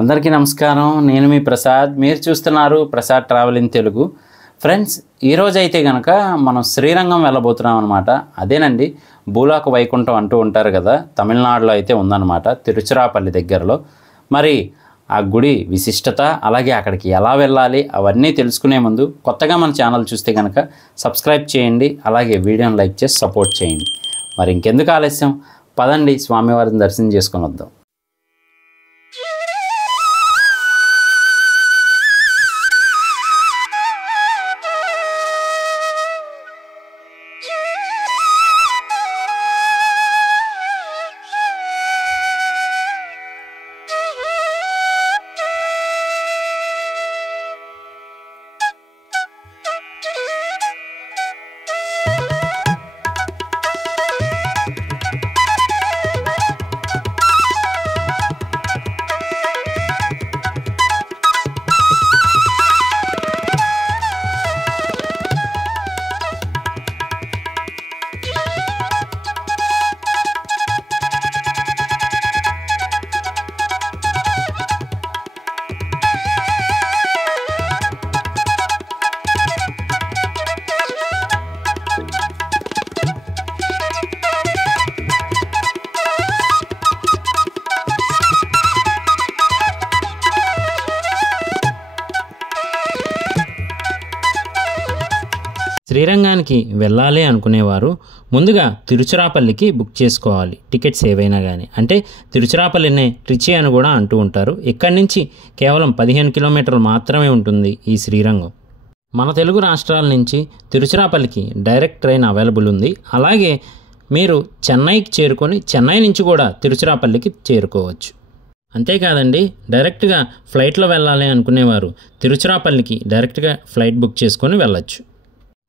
అందరికీ నమస్కారం. నేను మీ ప్రసాద్. మీరు చూస్తున్నారు Prasad travel in Telugu. Friends, ఈరోజు అయితే కనుక మనం శ్రీరంగం వెళ్ళబోతున్నాం అనమాట. అదేనండి భూలోక వైకుంఠం అంటూ ఉంటారు కదా, తమిళనాడులో అయితే ఉందన్నమాట, తిరుచిరాపల్లి దగ్గరలో. మరి ఆ గుడి విశిష్టత, అలాగే అక్కడికి ఎలా వెళ్ళాలి అవన్నీ తెలుసుకునే ముందు కొత్తగా మన ఛానల్ చూస్తే కనుక సబ్స్క్రైబ్ చేయండి, అలాగే వీడియోని లైక్ చేసి సపోర్ట్ చేయండి. మరి ఇంకెందుకు ఆలస్యం, పదండి స్వామివారిని దర్శనం చేసుకొని వద్దాం. శ్రీరంగానికి వెళ్ళాలి అనుకునేవారు ముందుగా తిరుచిరాపల్లికి బుక్ చేసుకోవాలి, టికెట్స్ ఏవైనా కానీ. అంటే తిరుచిరాపల్లినే ట్రిచి అని కూడా అంటూ ఉంటారు. ఇక్కడి నుంచి కేవలం 15 కిలోమీటర్లు మాత్రమే ఉంటుంది ఈ శ్రీరంగం. మన తెలుగు రాష్ట్రాల నుంచి తిరుచిరాపల్లికి డైరెక్ట్ ట్రైన్ అవైలబుల్ ఉంది. అలాగే మీరు చెన్నైకి చేరుకొని చెన్నై నుంచి కూడా తిరుచిరాపల్లికి చేరుకోవచ్చు. అంతేకాదండి, డైరెక్ట్గా ఫ్లైట్లో వెళ్ళాలి అనుకునేవారు తిరుచిరాపల్లికి డైరెక్ట్గా ఫ్లైట్ బుక్ చేసుకొని వెళ్ళచ్చు.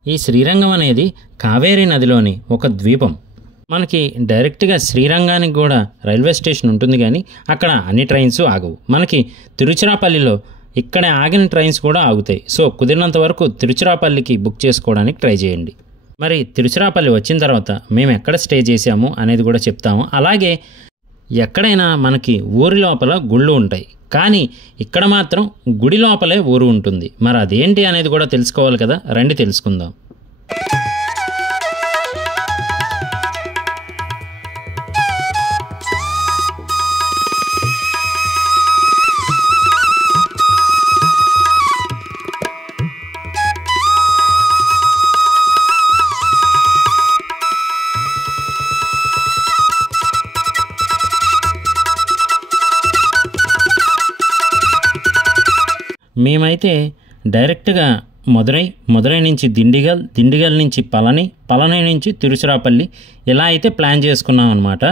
ఈ శ్రీరంగం అనేది కావేరీ నదిలోని ఒక ద్వీపం. మనకి డైరెక్ట్గా శ్రీరంగానికి కూడా రైల్వే స్టేషన్ ఉంటుంది, కానీ అక్కడ అన్ని ట్రైన్స్ ఆగవు. మనకి తిరుచిరాపల్లిలో ఇక్కడే ఆగిన ట్రైన్స్ కూడా ఆగుతాయి. సో కుదిరినంత వరకు తిరుచిరాపల్లికి బుక్ చేసుకోవడానికి ట్రై చేయండి. మరి తిరుచిరాపల్లి వచ్చిన తర్వాత మేము ఎక్కడ స్టే చేసాము అనేది కూడా చెప్తాము. అలాగే ఎక్కడైనా మనకి ఊరి లోపల గుళ్ళు ఉంటాయి, కానీ ఇక్కడ మాత్రం గుడి లోపలే ఊరు ఉంటుంది. మరి అదేంటి అనేది కూడా తెలుసుకోవాలి కదా, రండి తెలుసుకుందాం. మేమైతే డైరెక్ట్గా మదురై నుంచి దిండిగల్ నుంచి పళని నుంచి తిరుచిరాపల్లి ఇలా అయితే ప్లాన్ చేసుకున్నాం అనమాట.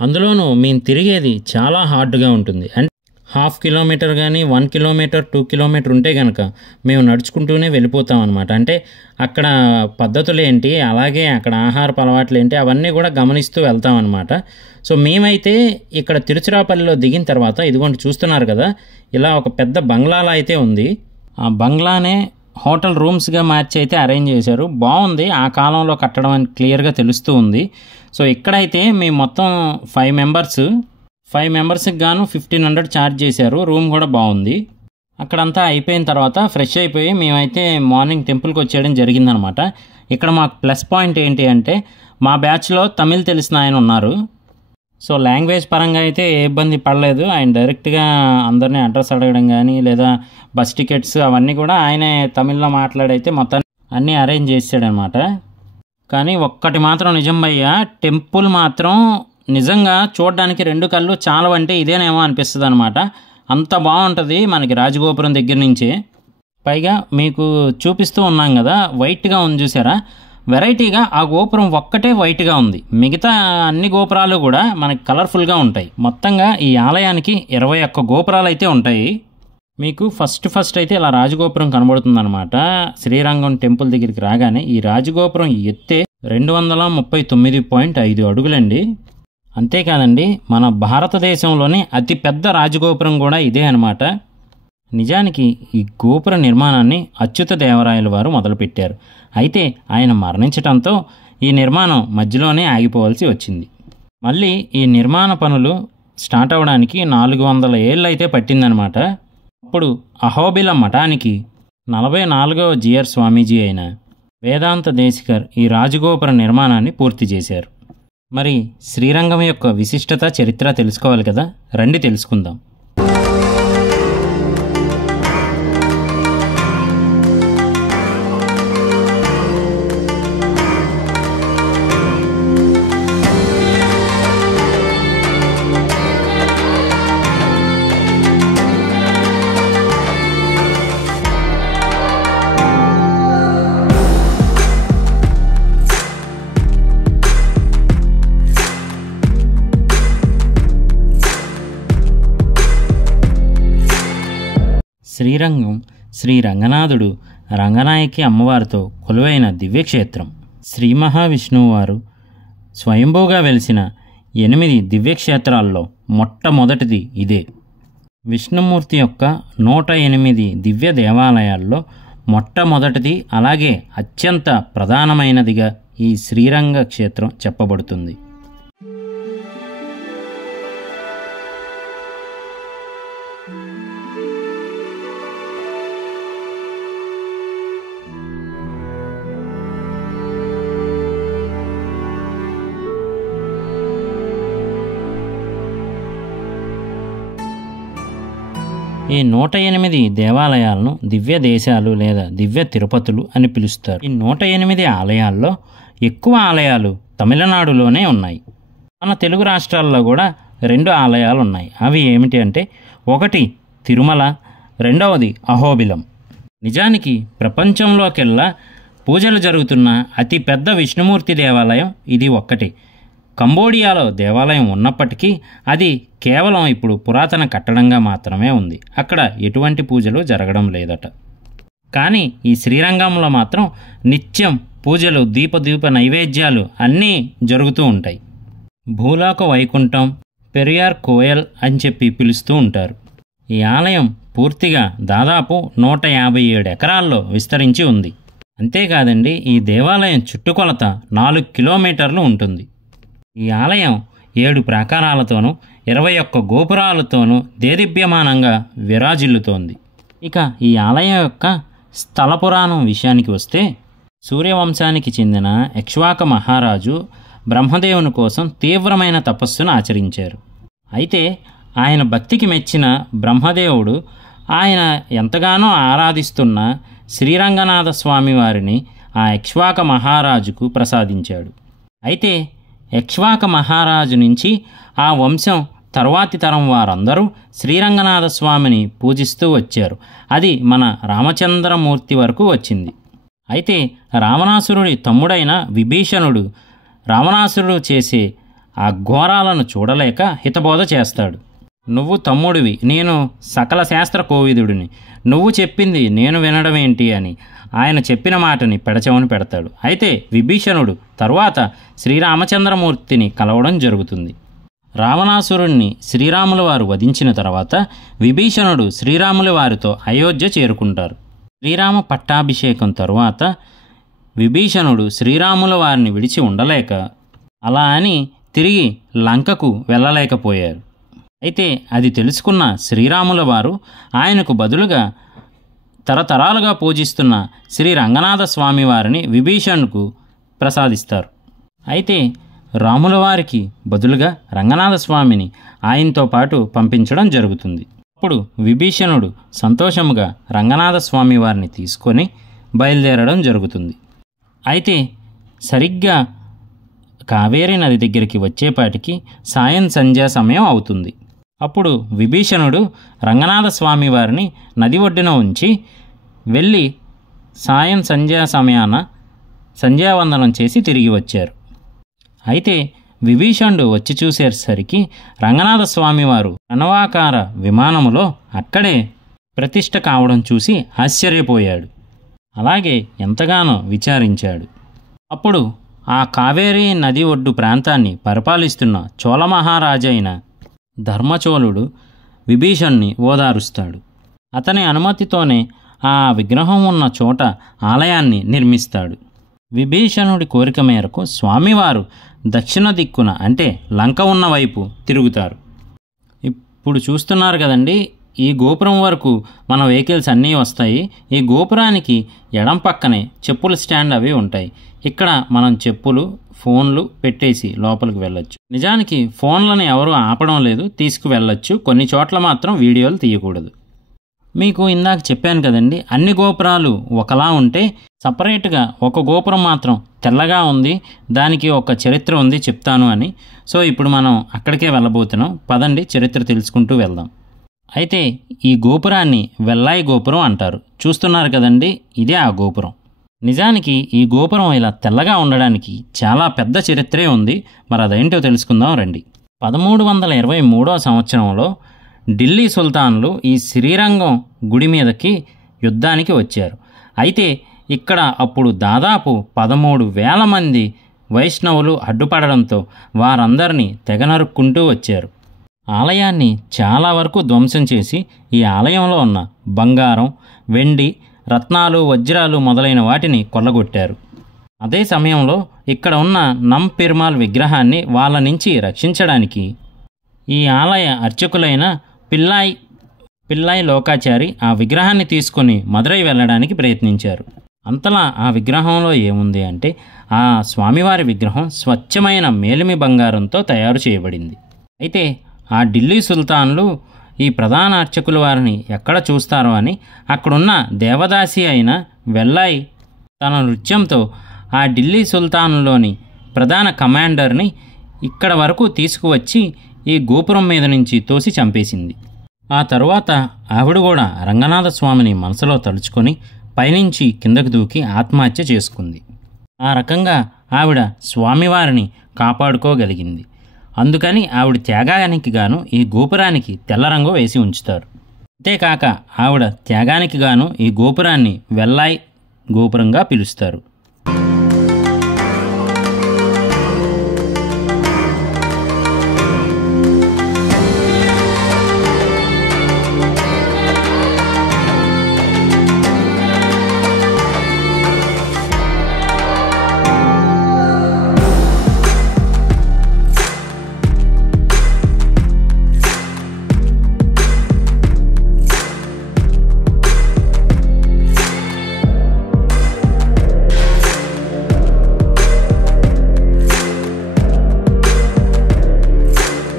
అందులోనూ మేము తిరిగేది చాలా హార్డ్గా ఉంటుంది. అంటే 1/2 కిలోమీటర్ కానీ 1 కిలోమీటర్ 2 కిలోమీటర్ ఉంటే కనుక మేము నడుచుకుంటూనే వెళ్ళిపోతాం అనమాట. అంటే అక్కడ పద్ధతులు ఏంటి, అలాగే అక్కడ ఆహారపు అలవాట్లు ఏంటి, అవన్నీ కూడా గమనిస్తూ వెళ్తాం అనమాట. సో మేమైతే ఇక్కడ తిరుచిరాపల్లిలో దిగిన తర్వాత ఇదిగోండి చూస్తున్నారు కదా, ఇలా ఒక పెద్ద బంగ్లాలా అయితే ఉంది. ఆ బంగ్లానే హోటల్ రూమ్స్గా మార్చి అయితే అరేంజ్ చేశారు. బాగుంది, ఆ కాలంలో కట్టడం అని క్లియర్గా తెలుస్తూ ఉంది. సో ఇక్కడైతే మేము మొత్తం 5 మెంబర్స్కి గాను 1500 ఛార్జ్ చేశారు. రూమ్ కూడా బాగుంది. అక్కడంతా అయిపోయిన తర్వాత ఫ్రెష్ అయిపోయి మేమైతే మార్నింగ్ టెంపుల్కి వచ్చేయడం జరిగిందనమాట. ఇక్కడ మాకు ప్లస్ పాయింట్ ఏంటి అంటే మా బ్యాచ్లో తమిళ్ తెలిసిన ఆయన ఉన్నారు. సో లాంగ్వేజ్ పరంగా అయితే ఏ ఇబ్బంది పడలేదు. ఆయన డైరెక్ట్గా అందరినీ అడ్రస్ అడగడం కానీ లేదా బస్ టికెట్స్ అవన్నీ కూడా ఆయనే తమిళ్లో మాట్లాడైతే మొత్తం అన్నీ అరేంజ్ చేసాడనమాట. కానీ ఒక్కటి మాత్రం నిజం భయ్యా, టెంపుల్ మాత్రం నిజంగా చూడడానికి 2 కళ్ళు చాలవంటే ఇదేనేమో అనిపిస్తుంది అనమాట. అంత బాగుంటుంది మనకి రాజగోపురం దగ్గర నుంచే. పైగా మీకు చూపిస్తూ ఉన్నాం కదా, వైట్గా ఉంది చూసారా, వెరైటీగా ఆ గోపురం ఒక్కటే వైట్గా ఉంది. మిగతా అన్ని గోపురాలు కూడా మనకి కలర్ఫుల్గా ఉంటాయి. మొత్తంగా ఈ ఆలయానికి 21 గోపురాలు అయితే ఉంటాయి. మీకు ఫస్ట్ అయితే ఇలా రాజగోపురం కనబడుతుందన్నమాట. శ్రీరంగం టెంపుల్ దగ్గరికి రాగానే ఈ రాజగోపురం ఎత్తే 239.5 అడుగులండి. అంతేకాదండి, మన భారతదేశంలోని అతిపెద్ద రాజగోపురం కూడా ఇదే అనమాట. నిజానికి ఈ గోపుర నిర్మాణాన్ని అచ్యుత దేవరాయల వారు మొదలుపెట్టారు. అయితే ఆయన మరణించడంతో ఈ నిర్మాణం మధ్యలోనే ఆగిపోవాల్సి వచ్చింది. మళ్ళీ ఈ నిర్మాణ పనులు స్టార్ట్ అవ్వడానికి 400 ఏళ్ళు అయితే పట్టిందనమాట. అప్పుడు అహోబిల మఠానికి 44వ జియర్ స్వామీజీ అయిన వేదాంత దేశికర్ ఈ రాజగోపుర నిర్మాణాన్ని పూర్తి చేశారు. మరి శ్రీరంగం యొక్క విశిష్టత చరిత్ర తెలుసుకోవాలి కదా, రండి తెలుసుకుందాం. శ్రీరంగం శ్రీ రంగనాథుడు రంగనాయకి అమ్మవారితో కొలువైన దివ్యక్షేత్రం. శ్రీ మహావిష్ణువు వారు స్వయంభూగా వెలిసిన 8 దివ్యక్షేత్రాల్లో మొట్టమొదటిది ఇదే. విష్ణుమూర్తి యొక్క 108 దివ్య దేవాలయాల్లో మొట్టమొదటిది, అలాగే అత్యంత ప్రధానమైనదిగా ఈ శ్రీరంగ క్షేత్రం చెప్పబడుతుంది. ఈ 108 దేవాలయాలను దివ్య దేశాలు లేదా దివ్య తిరుపతులు అని పిలుస్తారు. ఈ 108 ఆలయాల్లో ఎక్కువ ఆలయాలు తమిళనాడులోనే ఉన్నాయి. మన తెలుగు రాష్ట్రాల్లో కూడా 2 ఆలయాలు ఉన్నాయి. అవి ఏమిటి అంటే, ఒకటి తిరుమల, రెండవది అహోబిలం. నిజానికి ప్రపంచంలోకెల్లా పూజలు జరుగుతున్న అతిపెద్ద విష్ణుమూర్తి దేవాలయం ఇది ఒక్కటే. కంబోడియాలో దేవాలయం ఉన్నప్పటికీ అది కేవలం ఇప్పుడు పురాతన కట్టడంగా మాత్రమే ఉంది. అక్కడ ఎటువంటి పూజలు జరగడం లేదట. కానీ ఈ శ్రీరంగంలో మాత్రం నిత్యం పూజలు, దీప నైవేద్యాలు అన్నీ జరుగుతూ ఉంటాయి. భూలోక వైకుంఠం, పెరియార్ కోయల్ అని చెప్పి పిలుస్తూ ఉంటారు. ఈ ఆలయం పూర్తిగా దాదాపు 157 ఎకరాల్లో విస్తరించి ఉంది. అంతేకాదండి, ఈ దేవాలయం చుట్టుకొలత 4 కిలోమీటర్లు ఉంటుంది. ఈ ఆలయం 7 ప్రాకారాలతోనూ 21 గోపురాలతోనూ దేదీప్యమానంగా విరాజిల్లుతోంది. ఇక ఈ ఆలయం యొక్క స్థల పురాణం విషయానికి వస్తే, సూర్యవంశానికి చెందిన ఇక్ష్వాక మహారాజు బ్రహ్మదేవుని కోసం తీవ్రమైన తపస్సును ఆచరించారు. అయితే ఆయన భక్తికి మెచ్చిన బ్రహ్మదేవుడు ఆయన ఎంతగానో ఆరాధిస్తున్న శ్రీరంగనాథ స్వామి వారిని ఆ ఇక్ష్వాక మహారాజుకు ప్రసాదించాడు. అయితే ఇక్ష్వాక మహారాజు నుంచి ఆ వంశం తరువాతి తరం వారందరూ శ్రీరంగనాథ స్వామిని పూజిస్తూ వచ్చారు. అది మన రామచంద్రమూర్తి వరకు వచ్చింది. అయితే రావణాసురుడి తమ్ముడైన విభీషణుడు రావణాసురుడు చేసే ఆ ఘోరాలను చూడలేక హితబోధ చేస్తాడు. నువ్వు తమ్ముడివి, నేను సకల శాస్త్ర కోవిదుడిని, నువ్వు చెప్పింది నేను వినడమేంటి అని ఆయన చెప్పిన మాటని పెడచెవని పెడతాడు. అయితే విభీషణుడు తరువాత శ్రీరామచంద్రమూర్తిని కలవడం జరుగుతుంది. రావణాసురుణ్ణి శ్రీరాముల వారు వధించిన తర్వాత విభీషణుడు శ్రీరాముల వారితో అయోధ్య చేరుకుంటారు. శ్రీరామ పట్టాభిషేకం తరువాత విభీషణుడు శ్రీరాముల వారిని విడిచి ఉండలేక అలా అని తిరిగి లంకకు వెళ్ళలేకపోయారు. అయితే అది తెలుసుకున్న శ్రీరాముల వారు ఆయనకు బదులుగా తరతరాలుగా పూజిస్తున్న శ్రీ రంగనాథ స్వామి వారిని విభీషణుకు ప్రసాదిస్తారు. అయితే రాముల వారికి బదులుగా రంగనాథ స్వామిని ఆయనతో పాటు పంపించడం జరుగుతుంది. అప్పుడు విభీషణుడు సంతోషముగా రంగనాథ స్వామి వారిని తీసుకొని బయలుదేరడం జరుగుతుంది. అయితే సరిగ్గా కావేరీ నది దగ్గరికి వచ్చేపాటికి సాయం సంధ్యా సమయం అవుతుంది. అప్పుడు విభీషణుడు రంగనాథ స్వామి వారిని నది ఒడ్డున ఉంచి వెళ్ళి సాయం సంధ్యా సమయాన సంధ్యావందనం చేసి తిరిగి వచ్చారు. అయితే విభీషణుడు వచ్చి చూసేసరికి రంగనాథ స్వామివారు ప్రణవాకార విమానములో అక్కడే ప్రతిష్ఠ కావడం చూసి ఆశ్చర్యపోయాడు. అలాగే ఎంతగానో విచారించాడు. అప్పుడు ఆ కావేరీ నది ఒడ్డు ప్రాంతాన్ని పరిపాలిస్తున్న చోళమహారాజు అయిన ధర్మచోళుడు విభీషణ్ణి ఓదారుస్తాడు. అతని అనుమతితోనే ఆ విగ్రహం ఉన్న చోట ఆలయాన్ని నిర్మిస్తాడు. విభీషణుడి కోరిక మేరకు స్వామివారు దక్షిణ దిక్కున అంటే లంక ఉన్న వైపు తిరుగుతారు. ఇప్పుడు చూస్తున్నారు కదండి, ఈ గోపురం వరకు మన వెహికల్స్ అన్నీ వస్తాయి. ఈ గోపురానికి ఎడం పక్కనే చెప్పుల స్టాండ్ అవి ఉంటాయి. ఇక్కడ మనం చెప్పులు, ఫోన్లు పెట్టేసి లోపలికి వెళ్ళొచ్చు. నిజానికి ఫోన్లను ఎవరు ఆపడం లేదు, తీసుకువెళ్ళొచ్చు. కొన్ని చోట్ల మాత్రం వీడియోలు తీయకూడదు. మీకు ఇందాక చెప్పాను కదండి, అన్ని గోపురాలు ఒకలా ఉంటే సపరేట్గా ఒక గోపురం మాత్రం తెల్లగా ఉంది, దానికి ఒక చరిత్ర ఉంది, చెప్తాను అని. సో ఇప్పుడు మనం అక్కడికే వెళ్ళబోతున్నాం. పదండి, చరిత్ర తెలుసుకుంటూ వెళ్దాం. అయితే ఈ గోపురాన్ని వెల్లాయి గోపురం అంటారు. చూస్తున్నారు కదండి, ఇదే ఆ గోపురం. నిజానికి ఈ గోపురం ఇలా తెల్లగా ఉండడానికి చాలా పెద్ద చరిత్రే ఉంది. మరి అదేంటో తెలుసుకుందాం రండి. 1323 సంవత్సరంలో ఢిల్లీ సుల్తాన్లు ఈ శ్రీరంగం గుడి మీదకి యుద్ధానికి వచ్చారు. అయితే ఇక్కడ అప్పుడు దాదాపు 13,000 మంది వైష్ణవులు అడ్డుపడడంతో వారందరినీ తెగనరుక్కుంటూ వచ్చారు. ఆలయాన్ని చాలా వరకు ధ్వంసం చేసి ఈ ఆలయంలో ఉన్న బంగారం, వెండి, రత్నాలు, వజ్రాలు మొదలైన వాటిని కొల్లగొట్టారు. అదే సమయంలో ఇక్కడ ఉన్న నమ్ పెరుమాల్ విగ్రహాన్ని వాళ్ళ నుంచి రక్షించడానికి ఈ ఆలయ అర్చకులైన పిల్లాయి లోకాచారి ఆ విగ్రహాన్ని తీసుకొని మదురై వెళ్ళడానికి ప్రయత్నించారు. అంతలా ఆ విగ్రహంలో ఏముంది అంటే, ఆ స్వామివారి విగ్రహం స్వచ్ఛమైన మేలిమి బంగారంతో తయారు చేయబడింది. అయితే ఆ ఢిల్లీ సుల్తాన్లు ఈ ప్రధాన అర్చకుల వారిని ఎక్కడ చూస్తారో అని అక్కడున్న దేవదాసి అయిన వెల్లాయి తన నృత్యంతో ఆ ఢిల్లీ సుల్తాన్లోని ప్రధాన కమాండర్ని ఇక్కడ వరకు తీసుకువచ్చి ఈ గోపురం మీద నుంచి తోసి చంపేసింది. ఆ తరువాత ఆవిడ కూడా రంగనాథ స్వామిని మనసులో తలుచుకొని పైనుంచి కిందకు దూకి ఆత్మహత్య చేసుకుంది. ఆ రకంగా ఆవిడ స్వామివారిని కాపాడుకోగలిగింది. అందుకని ఆవిడ త్యాగానికి గాను ఈ గోపురానికి తెల్ల రంగు వేసి ఉంచుతారు. అంతేకాక ఆవిడ త్యాగానికి గాను ఈ గోపురాన్ని వెల్లాయి గోపురంగా పిలుస్తారు.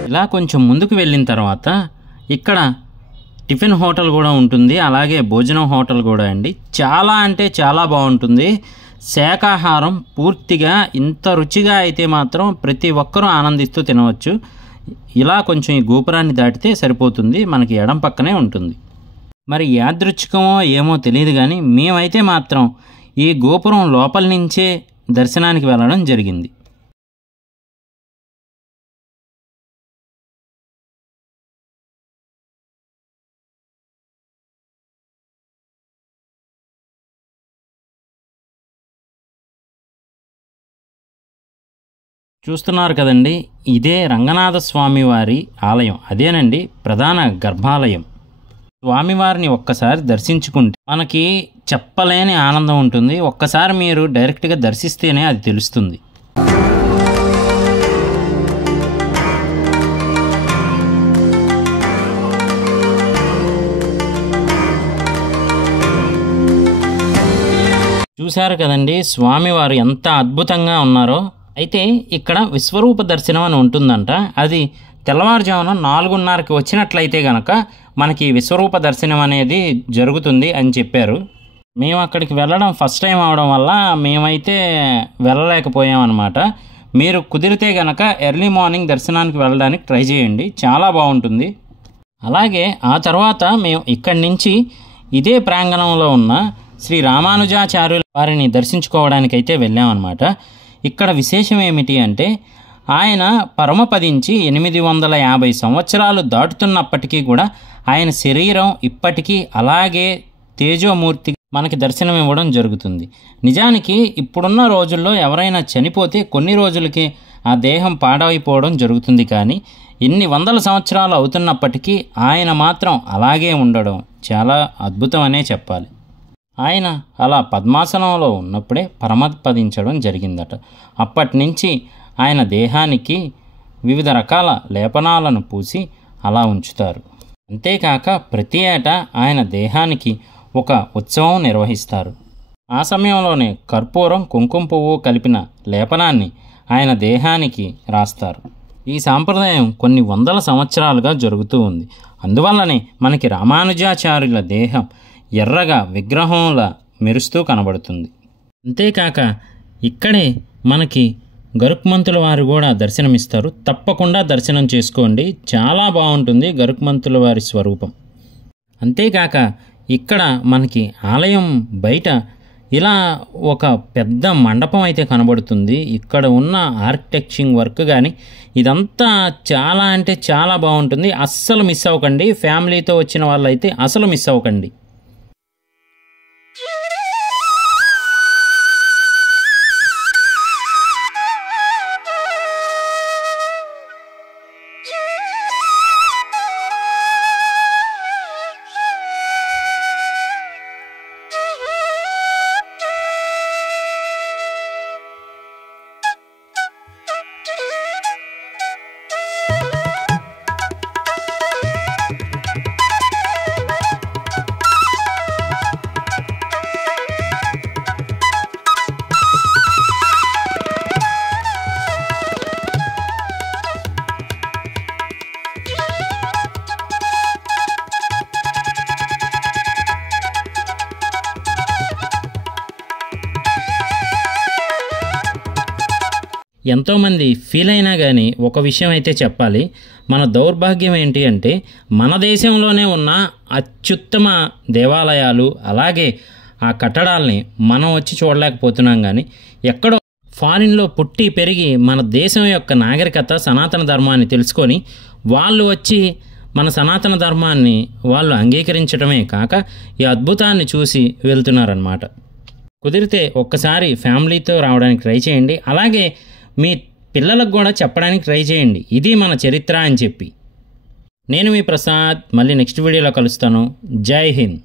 ఇలా కొంచెం ముందుకు వెళ్ళిన తర్వాత ఇక్కడ టిఫిన్ హోటల్ కూడా ఉంటుంది, అలాగే భోజనం హోటల్ కూడా అండి. చాలా అంటే చాలా బాగుంటుంది. శాకాహారం పూర్తిగా ఇంత రుచిగా అయితే మాత్రం ప్రతి ఒక్కరూ ఆనందిస్తూ తినవచ్చు. ఇలా కొంచెం ఈ గోపురాన్ని దాటితే సరిపోతుంది, మనకి ఎడం పక్కనే ఉంటుంది. మరి యాదృచ్ఛికమో ఏమో తెలియదు కానీ మేమైతే మాత్రం ఈ గోపురం లోపల నుంచే దర్శనానికి వెళ్ళడం జరిగింది. చూస్తున్నారు కదండి, ఇదే రంగనాథ స్వామివారి ఆలయం. అదేనండి ప్రధాన గర్భాలయం. స్వామివారిని ఒక్కసారి దర్శించుకుంటే మనకి చెప్పలేని ఆనందం ఉంటుంది. ఒక్కసారి మీరు డైరెక్ట్గా దర్శిస్తేనే అది తెలుస్తుంది. చూశారు కదండి స్వామివారు ఎంత అద్భుతంగా ఉన్నారో. అయితే ఇక్కడ విశ్వరూప దర్శనం అని ఉంటుందంట. అది తెల్లవారుజామున 4:30కి వచ్చినట్లయితే గనక మనకి విశ్వరూప దర్శనం అనేది జరుగుతుంది అని చెప్పారు. మేము అక్కడికి వెళ్ళడం ఫస్ట్ టైం అవడం వల్ల మేమైతే వెళ్ళలేకపోయామన్నమాట. మీరు కుదిరితే గనక ఎర్లీ మార్నింగ్ దర్శనానికి వెళ్ళడానికి ట్రై చేయండి, చాలా బాగుంటుంది. అలాగే ఆ తర్వాత మేము ఇక్కడి నుంచి ఇదే ప్రాంగణంలో ఉన్న శ్రీ రామానుజాచార్యుల వారిని దర్శించుకోవడానికైతే వెళ్ళామన్నమాట. ఇక్కడ విశేషం ఏమిటి అంటే, ఆయన పరమపదించి 850 సంవత్సరాలు దాటుతున్నప్పటికీ కూడా ఆయన శరీరం ఇప్పటికీ అలాగే తేజోమూర్తి మనకి దర్శనం ఇవ్వడం జరుగుతుంది. నిజానికి ఇప్పుడున్న రోజుల్లో ఎవరైనా చనిపోతే కొన్ని రోజులకి ఆ దేహం పాడైపోవడం జరుగుతుంది, కానీ ఇన్ని వందల సంవత్సరాలు అవుతున్నప్పటికీ ఆయన మాత్రం అలాగే ఉండడం చాలా అద్భుతం అనే చెప్పాలి. ఆయన అలా పద్మాసనంలో ఉన్నప్పుడే పరమపదించడం జరిగిందట. అప్పటి నుంచి ఆయన దేహానికి వివిధ రకాల లేపనాలను పూసి అలా ఉంచుతారు. అంతేకాక ప్రతి ఏటా ఆయన దేహానికి ఒక ఉత్సవం నిర్వహిస్తారు. ఆ సమయంలోనే కర్పూరం, కుంకుమ పువ్వు కలిపిన లేపనాన్ని ఆయన దేహానికి రాస్తారు. ఈ సాంప్రదాయం కొన్ని వందల సంవత్సరాలుగా జరుగుతూ ఉంది. అందువల్లనే మనకి రామానుజాచార్యుల దేహం ఎర్రగా విగ్రహంలా మెరుస్తూ కనబడుతుంది. అంతేకాక ఇక్కడే మనకి గరుక్మంతుల వారు కూడా దర్శనమిస్తారు. తప్పకుండా దర్శనం చేసుకోండి, చాలా బాగుంటుంది గరుక్మంతుల వారి స్వరూపం. అంతేకాక ఇక్కడ మనకి ఆలయం బయట ఇలా ఒక పెద్ద మండపం అయితే కనబడుతుంది. ఇక్కడ ఉన్న ఆర్కిటెక్చరింగ్ వర్క్ కానీ ఇదంతా చాలా అంటే చాలా బాగుంటుంది. అస్సలు మిస్ అవ్వకండి. ఫ్యామిలీతో వచ్చిన వాళ్ళైతే అసలు మిస్ అవ్వకండి. ఎంతోమంది ఫీల్ అయినా కానీ ఒక విషయం అయితే చెప్పాలి. మన దౌర్భాగ్యం ఏంటి అంటే మన దేశంలోనే ఉన్న అత్యుత్తమ దేవాలయాలు అలాగే ఆ కట్టడాల్ని మనం వచ్చి చూడలేకపోతున్నాం. కానీ ఎక్కడో ఫారిన్లో పుట్టి పెరిగి మన దేశం యొక్క నాగరికత సనాతన ధర్మాన్ని తెలుసుకొని వాళ్ళు వచ్చి మన సనాతన ధర్మాన్ని వాళ్ళు అంగీకరించడమే కాక ఈ అద్భుతాన్ని చూసి వెళ్తున్నారన్నమాట. కుదిరితే ఒక్కసారి ఫ్యామిలీతో రావడానికి ట్రై చేయండి. అలాగే మీ పిల్లలకు కూడా చెప్పడానికి ట్రై చేయండి, ఇది మన చరిత్ర అని చెప్పి. నేను మీ ప్రసాద్, మళ్ళీ నెక్స్ట్ వీడియోలో కలుస్తాను. జై హింద్.